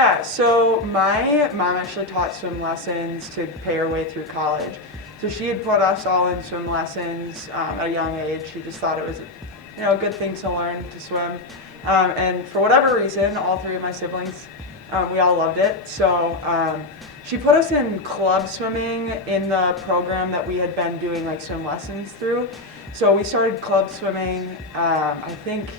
Yeah, so my mom actually taught swim lessons to pay her way through college. So she had put us all in swim lessons at a young age. She just thought it was, a good thing to learn to swim. And for whatever reason, all three of my siblings, we all loved it. So she put us in club swimming in the program that we had been doing like swim lessons through. So we started club swimming. I think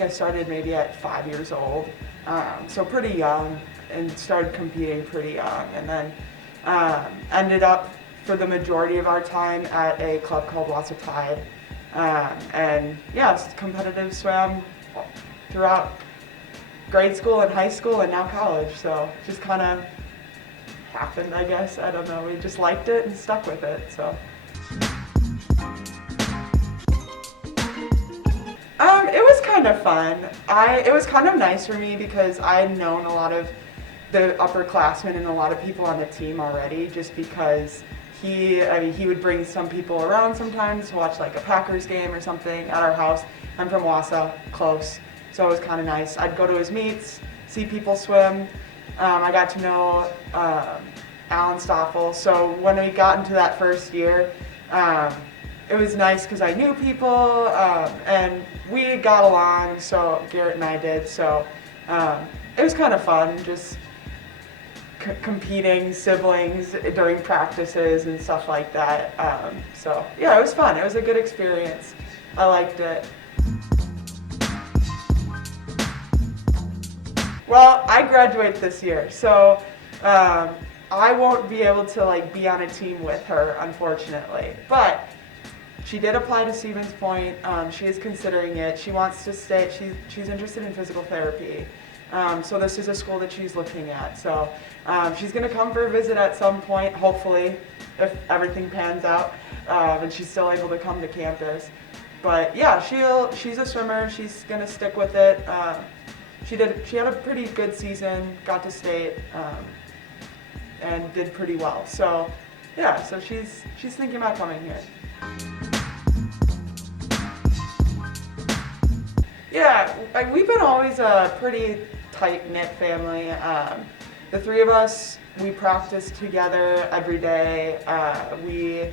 I started maybe at 5 years old. So pretty young, and started competing pretty young, and then ended up for the majority of our time at a club called Wassa Tide. And yeah, it's competitive swam throughout grade school and high school and now college. So just kind of happened, I guess. I don't know. We just liked it and stuck with it. So. It was kind of fun. It was kind of nice for me because I had known a lot of the upperclassmen and a lot of people on the team already, just because he would bring some people around sometimes to watch like a Packers game or something at our house. I'm from Wassa, close, so it was kind of nice. I'd go to his meets, see people swim. I got to know Alan Stoffel, so when we got into that first year, it was nice because I knew people, and we got along, so Garrett and I did, so it was kind of fun, just competing siblings during practices and stuff like that. So yeah, it was fun. It was a good experience. I liked it. Well, I graduate this year, so I won't be able to be on a team with her, unfortunately, but she did apply to Stevens Point. She is considering it. She wants to stay. She's interested in physical therapy. So this is a school that she's looking at. So she's going to come for a visit at some point, hopefully, if everything pans out, and she's still able to come to campus. But yeah, she's a swimmer. She's going to stick with it. She had a pretty good season, got to state, and did pretty well. So yeah, so she's thinking about coming here. Yeah, we've been always a pretty tight-knit family. The three of us, we practice together every day. We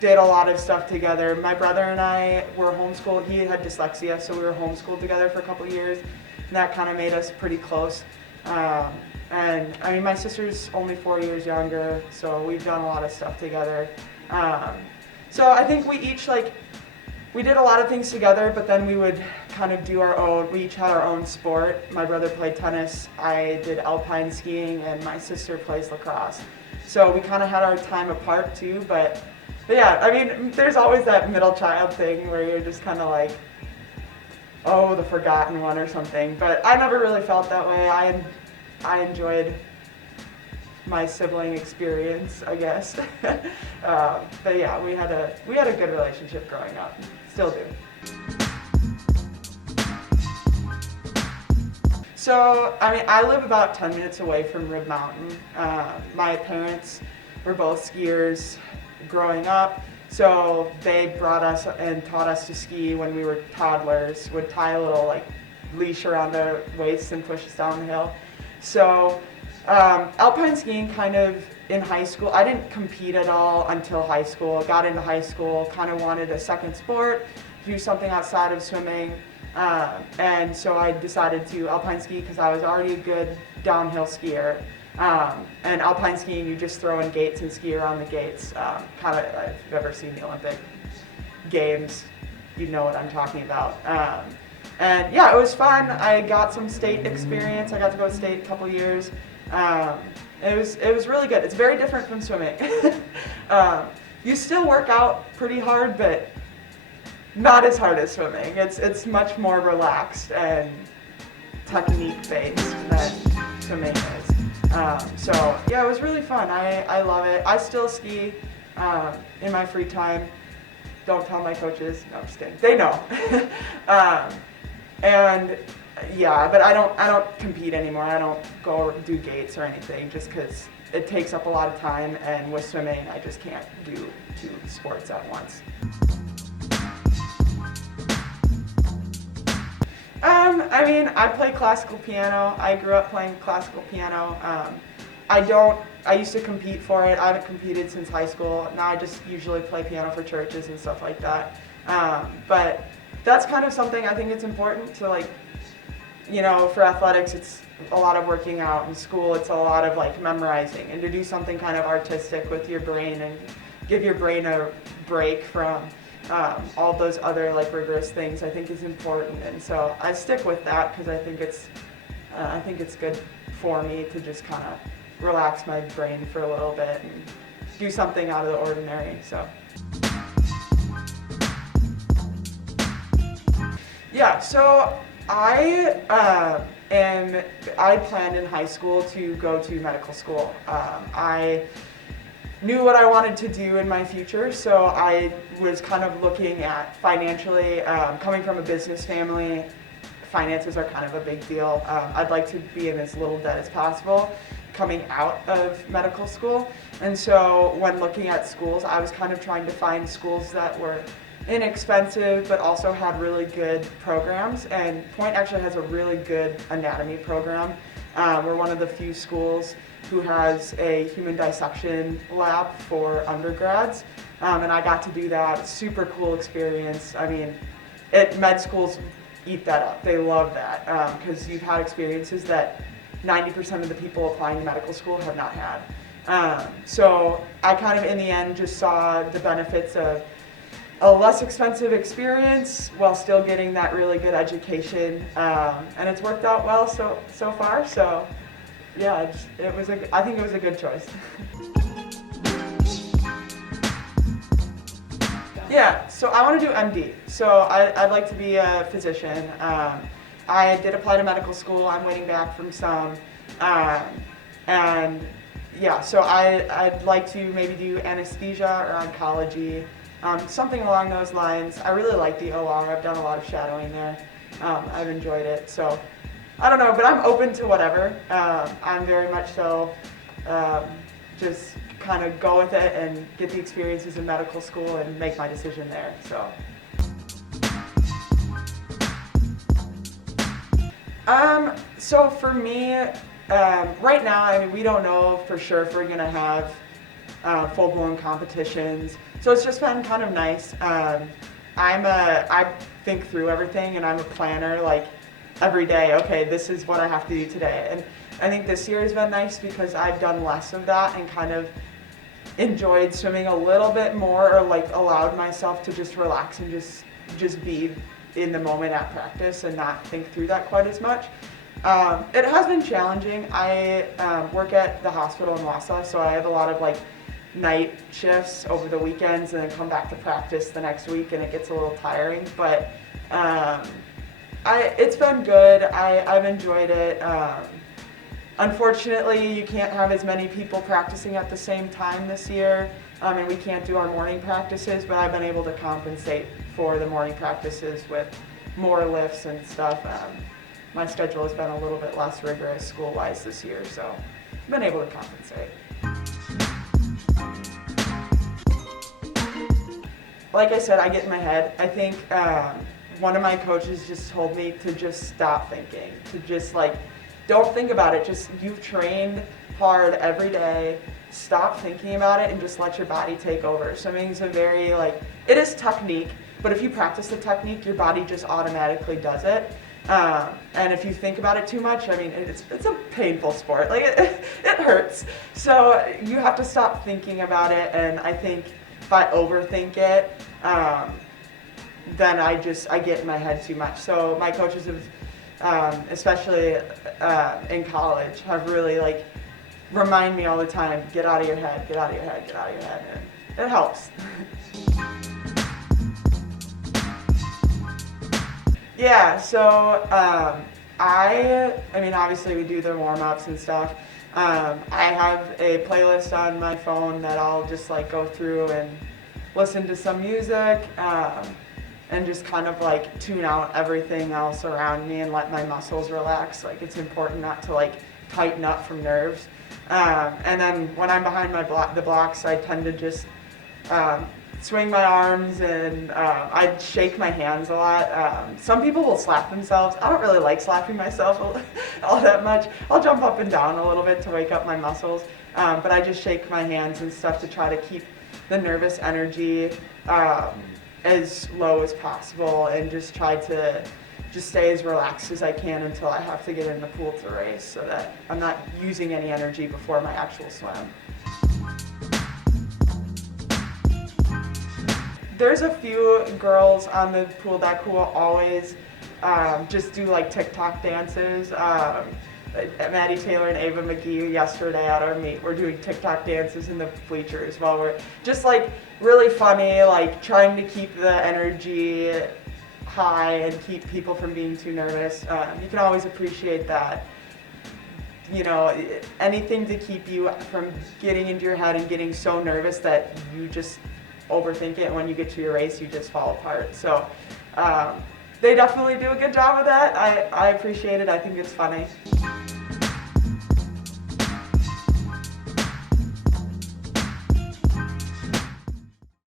did a lot of stuff together. My brother and I were homeschooled. He had dyslexia, so we were homeschooled together for a couple of years, and that kind of made us pretty close. And I mean, my sister's only 4 years younger, so we've done a lot of stuff together. So I think we each we did a lot of things together, but then we would kind of do our own. We each had our own sport. My brother played tennis, I did alpine skiing, and my sister plays lacrosse. So we kind of had our time apart too, but yeah, I mean, there's always that middle child thing where you're just kind of like, oh, the forgotten one or something. But I never really felt that way. I enjoyed my sibling experience, I guess. But yeah, we had a good relationship growing up. Still do. So, I mean, I live about 10 minutes away from Rib Mountain. My parents were both skiers growing up, so they brought us and taught us to ski when we were toddlers, would tie a little leash around our waist and push us down the hill. So alpine skiing kind of in high school, I didn't compete at all until high school. Got into high school, kind of wanted a second sport, do something outside of swimming, and so I decided to alpine ski because I was already a good downhill skier. And alpine skiing, you just throw in gates and ski around the gates. Kind of, if you've ever seen the Olympic Games, you know what I'm talking about. And yeah, it was fun. I got some state experience. I got to go to state a couple years. It was really good. It's very different from swimming. You still work out pretty hard, but not as hard as swimming. It's much more relaxed and technique based than swimming is. So yeah, it was really fun. I love it. I still ski in my free time. Don't tell my coaches. No, I'm just kidding. They know. And yeah, but I don't compete anymore. I don't go do gates or anything just because it takes up a lot of time, and with swimming I just can't do two sports at once. I mean, I play classical piano. I grew up playing classical piano. I used to compete for it. I haven't competed since high school. Now I just usually play piano for churches and stuff like that. But that's kind of something I think it's important to like, for athletics, it's a lot of working out. In school, it's a lot of like memorizing, and to do something kind of artistic with your brain and give your brain a break from all those other like rigorous things, I think is important. And so I stick with that because I think it's good for me to just kind of relax my brain for a little bit and do something out of the ordinary. So yeah, so I planned in high school to go to medical school. I knew what I wanted to do in my future, so I was kind of looking at financially, coming from a business family, finances are kind of a big deal. I'd like to be in as little debt as possible coming out of medical school. And so when looking at schools, I was kind of trying to find schools that were inexpensive but also had really good programs, and Point actually has a really good anatomy program. We're one of the few schools who has a human dissection lab for undergrads, and I got to do that. Super cool experience. I mean, med schools eat that up. They love that because you've had experiences that 90% of the people applying to medical school have not had. So I kind of in the end just saw the benefits of a less expensive experience while still getting that really good education, and it's worked out well so far. So yeah, I think it was a good choice. Yeah, so I want to do MD. So I'd like to be a physician. I did apply to medical school. I'm waiting back from some, and yeah, so I'd like to maybe do anesthesia or oncology. Something along those lines. I really like the OR. I've done a lot of shadowing there. I've enjoyed it. So I don't know, but I'm open to whatever. I'm very much so just kind of go with it and get the experiences in medical school and make my decision there. So for me, right now, I mean, we don't know for sure if we're going to have full-blown competitions. So it's just been kind of nice. I think through everything, and I'm a planner, like every day, okay, this is what I have to do today. And I think this year has been nice because I've done less of that and kind of enjoyed swimming a little bit more, or like allowed myself to just relax and just be in the moment at practice and not think through that quite as much. It has been challenging. I work at the hospital in Wausau, so I have a lot of like night shifts over the weekends and then come back to practice the next week, and it gets a little tiring, but it's been good. I've enjoyed it. Unfortunately, you can't have as many people practicing at the same time this year, and we can't do our morning practices, but I've been able to compensate for the morning practices with more lifts and stuff. My schedule has been a little bit less rigorous school-wise this year, so I've been able to compensate. Like I said, I get in my head. I think one of my coaches just told me to just stop thinking, to just like, don't think about it. Just, you've trained hard every day. Stop thinking about it and just let your body take over. Swimming is it is technique, but if you practice the technique, your body just automatically does it. And if you think about it too much, I mean, it's a painful sport. Like it hurts. So you have to stop thinking about it. And I think if I overthink it, then I get in my head too much. So my coaches have, especially in college, have really like remind me all the time, get out of your head, get out of your head, get out of your head, and it helps. Yeah, so I mean, obviously we do the warm-ups and stuff. I have a playlist on my phone that I'll just like go through and listen to some music and just kind of like tune out everything else around me and let my muscles relax. Like, it's important not to like tighten up from nerves. And then when I'm behind the blocks, I tend to just swing my arms, and I shake my hands a lot. Some people will slap themselves. I don't really like slapping myself all that much. I'll jump up and down a little bit to wake up my muscles, but I just shake my hands and stuff to try to keep the nervous energy as low as possible, and just try to just stay as relaxed as I can until I have to get in the pool to race, so that I'm not using any energy before my actual swim. There's a few girls on the pool deck who will always just do like TikTok dances. Maddie Taylor and Ava McGee yesterday at our meet were doing TikTok dances in the bleachers while we're just like really funny, like trying to keep the energy high and keep people from being too nervous. You can always appreciate that. You know, anything to keep you from getting into your head and getting so nervous that you just overthink it, and when you get to your race you just fall apart. So they definitely do a good job of that. I appreciate it. I think it's funny.